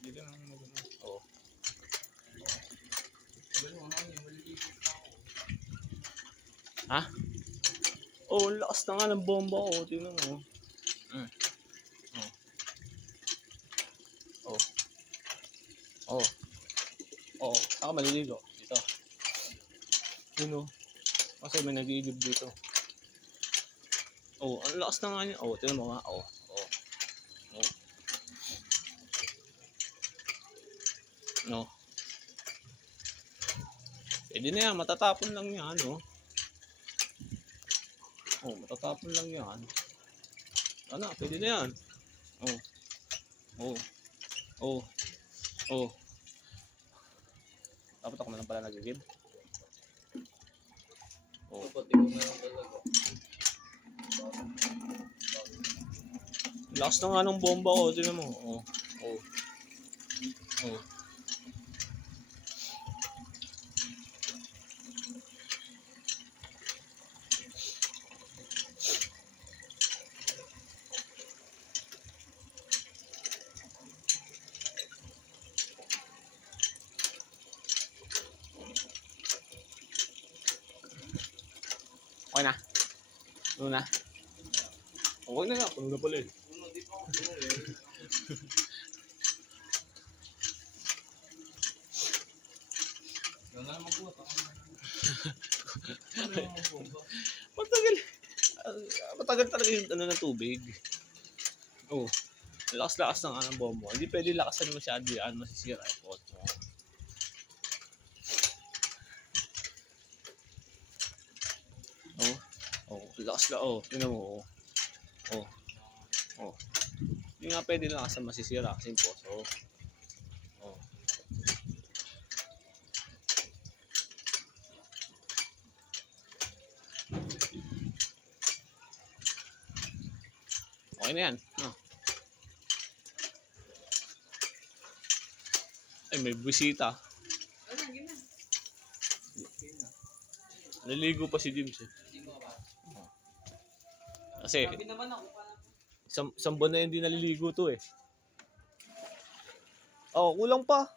Dito na ang magano. Oo. Ha? Oh, lakas na nga ng bomba ko. Tingnan mo. Oh. Oh. Oh. Ako maliligo. Dito. Yun o. Kasi may nag-iigib dito. Oh, ang lakas na nga niya. Oh, tingnan mo nga. Oh. Oh. Oh. No. Pwede na yan. Matatapon lang yan. Oh. Oh, matatapon lang yan. Ano, pwede na yan. Oh. Oh. Oh. Oh. Dapat ako na lang pala nagigib. Oh. Lakas na nga ng bomba ko. Tignan mo. Oh. Oh. Oh. Okay na. Ano na? Okay na nga. Puno na pala eh. Matagal. Matagal talaga yung ano ng tubig. Oh. Lakas-lakas ng anong bomba. Hindi pwede lakasan masyado yan. Masisira yung pot mo. Oh. Oh. Lakas la. Oh. Tingnan mo. Oh. Oh. Oh. Hindi nga pwede lakasan masisira kasi yung poso. Oh. Okay na yan. No. Ay, may bisita. Naligo pa si James eh. Kasi isang buwan na hindi naliligo to eh. Oh, kulang pa.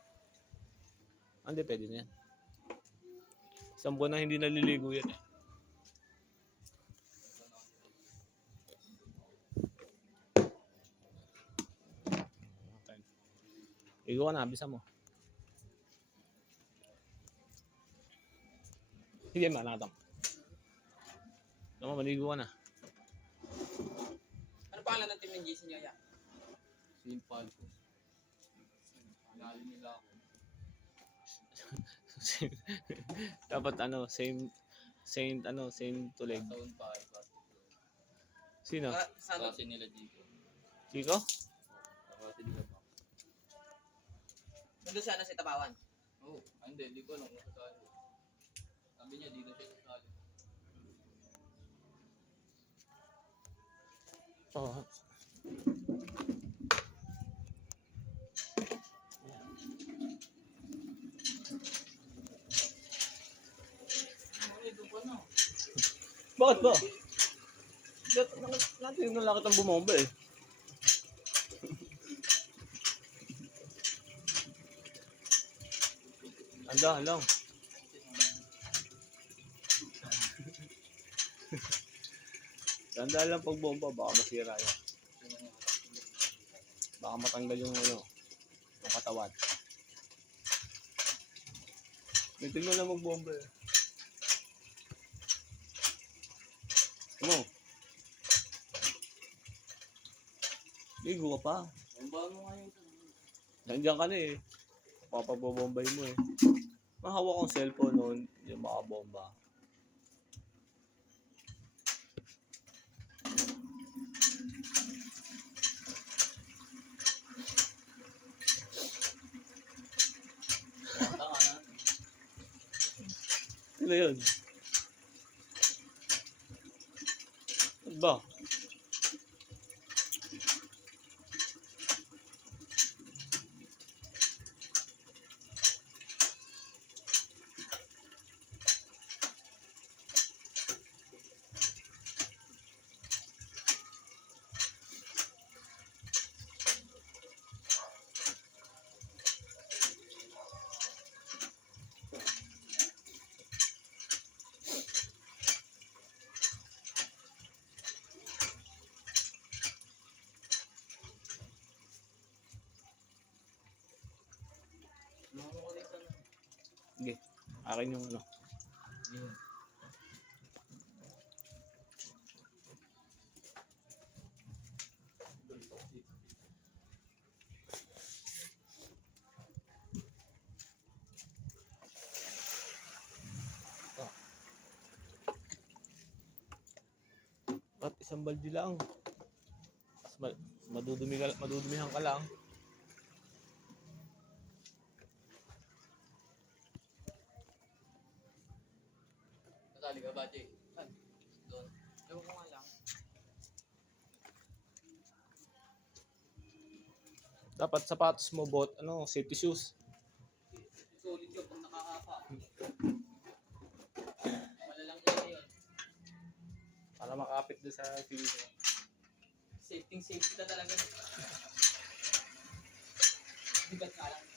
Hindi, pwede na yan. Isang buwan na hindi naliligo yan eh. Ligo ka na, bisa mo. Sige, manatang. Naman, maligo ka na. Ano pangalan ng team ng JC niya? St. Falcos. Lalim nila ako. Dapat ano, same tulig. Taon pa ay Sino? kasi nila dito. Chico? Kasi nila pa. Nandun siya na si Tabawan. Oo. Hindi ko alam kung sasali. Sabi niya dito siya sasali. Oo. Bakit ba? Natin na lakit ang bumomba eh. Anda lang. Tanda lang pag bomba, baka masira yan. Baka matanggal yung ano, yung katawan. May tingnan na magbomba eh. Ano? Ligo ka pa. Bomba mo nga yung Nandiyan ka na eh. Papabobombay mo eh. Mahawak kong cellphone noon, yung makabomba. Ano yun? Ano ba? Akin yung ano. Yun. Ba't isang balde lang? Madudumihan ka lang. Kasali ka ba, Jay? Saan? Doon. Ewan ko nga lang. Dapat sapatos mo, safety shoes. Solid yun pag nakakapa. Malalang iya yun. Para makapit doon sa fuse. Safety ka talaga. Bigat nga lang.